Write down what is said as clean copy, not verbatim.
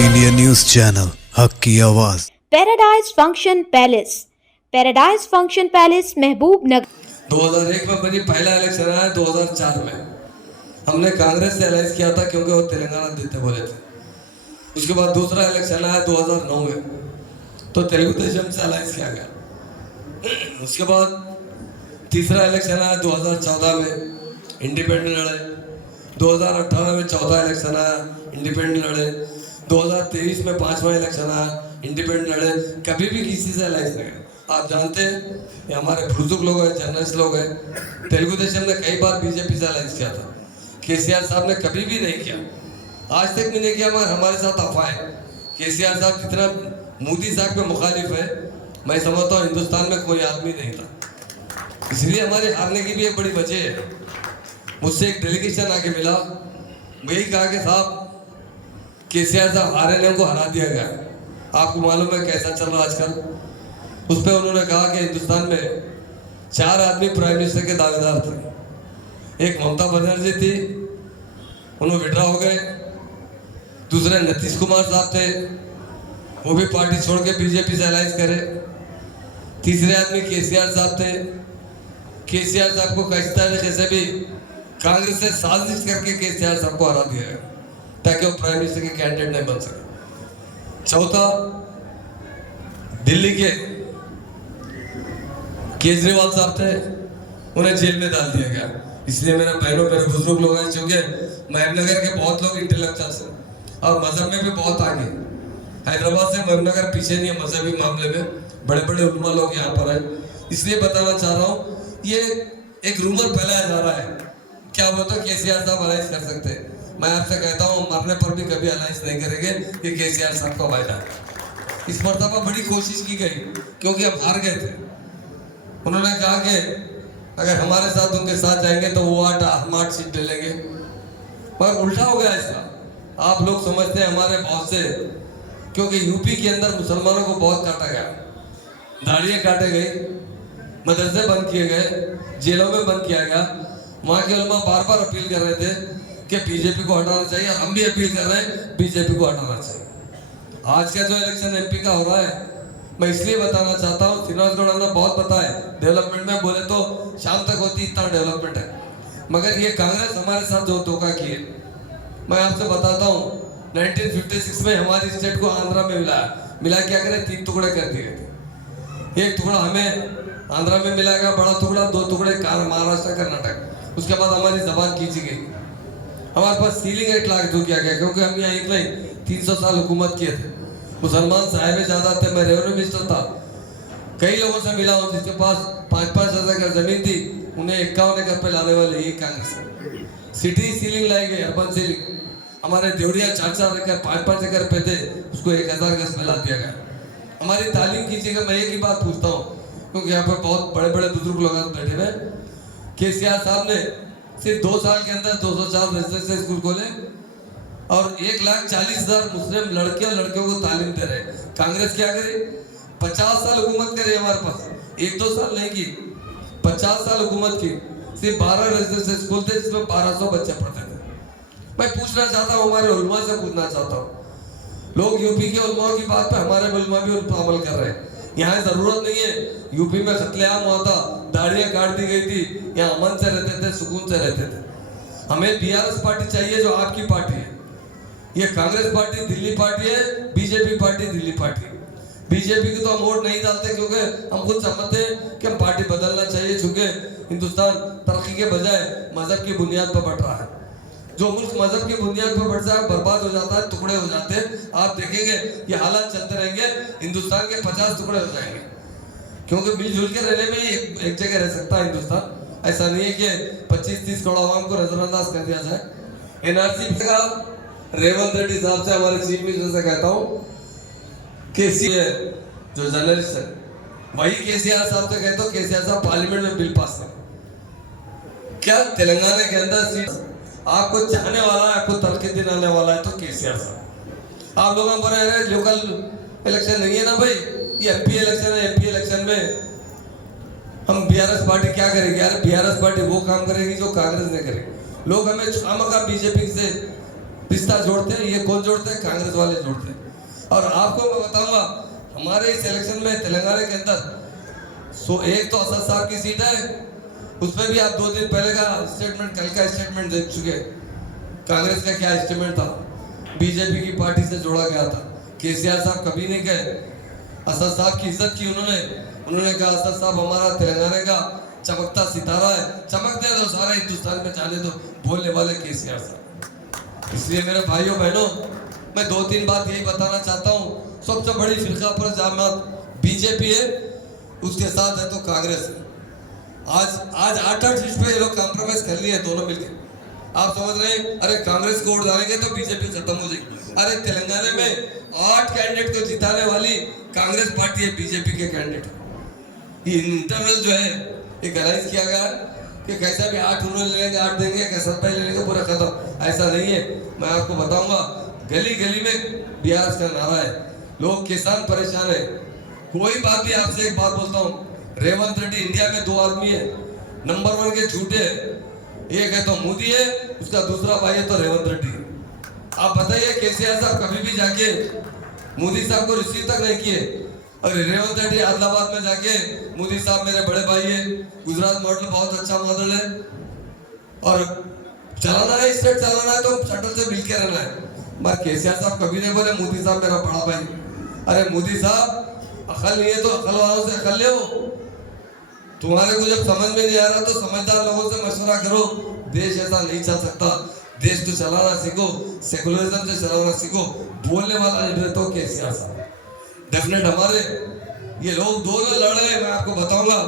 India news channel, हक की आवाज। Paradise function palace, paradise function palace महबूब नगर। 2001 में बनी, पहला इलेक्शन आया 2004 में। हमने कांग्रेस से अलायंस किया था क्योंकि वो तेलंगाना देते बोले थे। उसके बाद दूसरा इलेक्शन आया 2009 में, तो तेलुगु देशम से अलायंस किया गया। उसके बाद तीसरा इलेक्शन आया 2014 में, इंडिपेंडेंट लड़े। 2018 में चौथा इलेक्शन आया, इंडिपेंडेंट लड़े। 2023 में पांचवा इलेक्शन आया, इंडिपेंडेंट लड़े। कभी भी किसी से अलायंस नहीं किया। आप जानते हैं ये हमारे बुजुर्ग लोग हैं, जर्नलिस्ट लोग हैं। तेलुगु देशम ने कई बार बीजेपी से अलायंस किया था, केसीआर साहब ने कभी भी नहीं किया, आज तक भी नहीं किया। मगर हमारे साथ अफवाह है। केसीआर साहब जितना मोदी साहब के मुखालिफ है, मैं समझता हूँ हिंदुस्तान में कोई आदमी नहीं था। इसलिए हमारे हारने की भी एक बड़ी वजह है। मुझसे एक डेलीगेशन आके मिला, वही कहा कि साहब केसीआर साहब हारे ने, उनको हरा दिया गया। आपको मालूम है कैसा चल रहा आजकल। उस पर उन्होंने कहा कि हिंदुस्तान में 4 आदमी प्राइम मिनिस्टर के दावेदार थे। एक ममता बनर्जी थी, उन्होंने विड्रॉ हो गए। दूसरे नीतीश कुमार साहब थे, वो भी पार्टी छोड़ के बीजेपी से अलायंस करे। तीसरे आदमी केसीआर साहब थे। केसीआर साहब को किसी तरीके से भी कांग्रेस से साजिश करके केसीआर साहब को हरा दिया गया ताकि वो प्राइम मिनिस्टर के कैंडिडेट नहीं बन सके। चौथा, दिल्ली के केजरीवाल साहब थे, उन्हें जेल में डाल दिया गया। इसलिए मेरे बहनों, मेरे बुजुर्ग लोग हैं, चूंकि महबूबनगर के बहुत लोग इंटेलेक्चुअल हैं और मजहब में भी बहुत आगे। हैदराबाद से महबूबनगर पीछे नहीं है मजहबी मामले में। बड़े बड़े उलमा लोग यहाँ पर हैं। इसलिए बताना चाह रहा हूँ, ये एक रूमर फैलाया जा रहा है क्या बोलते हो केसीआर साहब अलायंस कर सकते हैं। मैं आपसे कहता हूँ, मरने पर भी कभी अलायंस नहीं करेंगे। ये केसीआर साहब का वायदा है। इस मरतबा बड़ी कोशिश की गई क्योंकि हम हार गए थे। उन्होंने कहा कि अगर हमारे साथ उनके साथ जाएंगे तो वो 8 सीट ले लेंगे, मगर उल्टा हो गया इसका। आप लोग समझते हैं हमारे बहुत से, क्योंकि यूपी के अंदर मुसलमानों को बहुत काटा गया, दाढ़ियाँ काटे गई, मदरसे बंद किए गए, जेलों में बंद किया गया। वहाँ के उलमा बार बार अपील कर रहे थे कि बीजेपी को हटाना चाहिए, और हम भी अपील कर रहे हैं बीजेपी को हटाना चाहिए। आज का जो इलेक्शन एमपी का हो रहा है, मैं इसलिए बताना चाहता हूँ, श्रीनिवास गौड़ ने बहुत पता है डेवलपमेंट में, बोले तो शाम तक होती इतना डेवलपमेंट है। मगर ये कांग्रेस हमारे साथ जो धोखा किए, मैं आपसे बताता हूँ, 1956 में हमारी स्टेट को आंध्रा में मिला क्या करे, 3 टुकड़े कर दिए थे। एक टुकड़ा हमें आंध्रा में मिलाएगा, बड़ा टुकड़ा, 2 टुकड़े महाराष्ट्र कर्नाटक। उसके बाद हमारी जबान खींची गई। हमारे पास सीलिंग एक्ट लागू किया गया क्योंकि हम यहाँ एक नहीं 300 साल हुकूमत किए थे। मुसलमान साहिब ज्यादा थे। मैं रेवेन्यू मिनिस्टर था, कई लोगों से मिला हूँ जिसके पास 5-5 हज़ार एकड़ जमीन थी, उन्हें 51 एकड़ पे लाने वाले ये कांग्रेस। सिटी सीलिंग लाई गई, अर्बन सीलिंग। हमारे देवड़िया 4-4 एकड़ 5-5 एकड़ पे थे, उसको 1000 गज पे ला दिया गया। हमारी तालीम कीजिएगा। मैं एक ही बात पूछता हूँ, क्योंकि यहाँ पे बहुत बड़े बड़े बुजुर्ग लोग बैठे हुए। केसीआर साहब ने सिर्फ 2 साल के अंदर 204 रेजिडेंशियल स्कूल खोले और 1,40,000 मुस्लिम लड़के और लड़कियों को तालीम दे रहे। कांग्रेस क्या करे, 50 साल हुकूमत करे हमारे पास, 1-2 साल नहीं की, 50 साल हुकूमत की। सिर्फ 12 रेजिडेंशियल स्कूल थे जिसमें 1200 बच्चे पढ़ते थे। मैं पूछना चाहता हूँ, हमारे उलमा से पूछना चाहता हूँ, लोग यूपी के उलमा की बात पे हमारे उलमा भी उन पर अमल कर रहे हैं। यहाँ जरूरत नहीं है, यूपी में कत्लेआम हुआ था, दाढ़ियाँ काट दी गई थी, यहाँ अमन से रहते थे, सुकून से रहते थे। हमें बीआरएस पार्टी चाहिए जो आपकी पार्टी है। ये कांग्रेस पार्टी दिल्ली पार्टी है, बीजेपी पार्टी दिल्ली पार्टी है। बीजेपी की तो हम वोट नहीं डालते क्योंकि हम खुद समझते हैं कि हम पार्टी बदलना चाहिए, चूंकि हिंदुस्तान तरक्की के बजाय मजहब की बुनियाद पर बढ़ रहा है। जो मुल्क मजहब की बुनियाद पर बढ़ जाए बर्बाद हो जाता है, टुकड़े हो जाते हैं। आप देखेंगे ये हालात चलते रहेंगे, हिंदुस्तान के 50 टुकड़े हो जाएंगे, क्योंकि मिलजुल के रहने में एक जगह रह सकता है हिंदुस्तान। ऐसा नहीं है कि 25-30 करोड़ आवाम को नजरअंदाज कर दिया जाए। एनआरसी का रेवंत रेड्डी साहब से, हमारे चीफ मिनिस्टर से कहता हूँ कि जो जर्नलिस्ट है वही केसीआर साहब से कहता हूँ, केसीआर साहब पार्लियामेंट में बिल पास कर, क्या तेलंगाना के अंदर सीट आपको चाहने वाला है, आपको तरक्की दिलाने वाला है तो केसीआर साहब। आप लोगों पर लोकल इलेक्शन नहीं है ना भाई, ये एमपी इलेक्शन है। एमपी इलेक्शन में हम बीआरएस पार्टी क्या करेगी यार, बीआरएस पार्टी वो काम करेगी जो कांग्रेस ने करेगी। लोग हमें खामखा बीजेपी से रिश्ता जोड़ते हैं। ये कौन जोड़ते हैं? कांग्रेस वाले जोड़ते हैं। और आपको मैं बताऊंगा, हमारे इस इलेक्शन में तेलंगाना के अंदर एक तो असद साहब की सीट है, उसमें भी आप 2 दिन पहले का स्टेटमेंट, कल का स्टेटमेंट देख चुके। कांग्रेस का क्या स्टेटमेंट था? बीजेपी की पार्टी से जोड़ा गया था। केसीआर साहब कभी नहीं गए, असद साहब की इज्जत की उन्होंने कहा असद साहब हमारा तेलंगाना का चमकता सितारा है, चमक दे दो, सारे हिंदुस्तान में जाने दो, बोलने वाले केसीआर साहब। इसलिए मेरे भाइयों बहनों, मैं 2-3 बात यही बताना चाहता हूँ। सबसे बड़ी फिरका पर जमात बीजेपी है, उसके साथ है तो कांग्रेस है। आज 8-8 सीट पे ये लोग कॉम्प्रोमाइज कर लिए दोनों मिलकर। आप समझ रहे हैं, अरे कांग्रेस को वोट डालेंगे तो बीजेपी खत्म हो जाएगी। अरे तेलंगाना में 8 कैंडिडेट को जिताने वाली कांग्रेस पार्टी है, बीजेपी के कैंडिडेट। ये इंटरनल जो है एक अलायंस किया गया कि कैसा भी 8 उन्होंने ले लेंगे, 8 देंगे, कैसा भाई ले लेंगे, पूरा खत्म। ऐसा नहीं है। मैं आपको बताऊंगा, गली गली में बिहार का नारा है, लोग किसान परेशान है। कोई बात भी आपसे एक बात बोलता हूँ, रेवंत रेड्डी इंडिया में 2 आदमी है, नंबर 1 के झूठे है। एक है तो मोदी है, उसका दूसरा भाई है तो रेवंत रेड्डी। आप बताइए केसीआर साहब कभी भी जाके मोदी साहब को रिसीव तक नहीं किए, और रेवंत रेड्डी आदिलाबाद में जाके मोदी साहब मेरे बड़े भाई है, गुजरात मॉडल बहुत अच्छा मॉडल है, और चलाना है स्टेट चलाना है तो शटल से मिलके रहना है। मगर केसीआर साहब कभी नहीं बोले मोदी साहब मेरा बड़ा भाई। अरे मोदी साहब अकल नहीं है तो अकल वालों से अकल ले। तुम्हारे को जब समझ में नहीं आ रहा तो समझदार लोगों से मशवरा करो। देश ऐसा नहीं चल सकता, देश को चलाना सीखो, सेकुलरिज्म से चलाना सीखो। बोलने वाला लीडर तो केसीआर साहब डेफिनेट हमारे। ये लोग दोनों लड़ रहे हैं, मैं आपको बताऊंगा।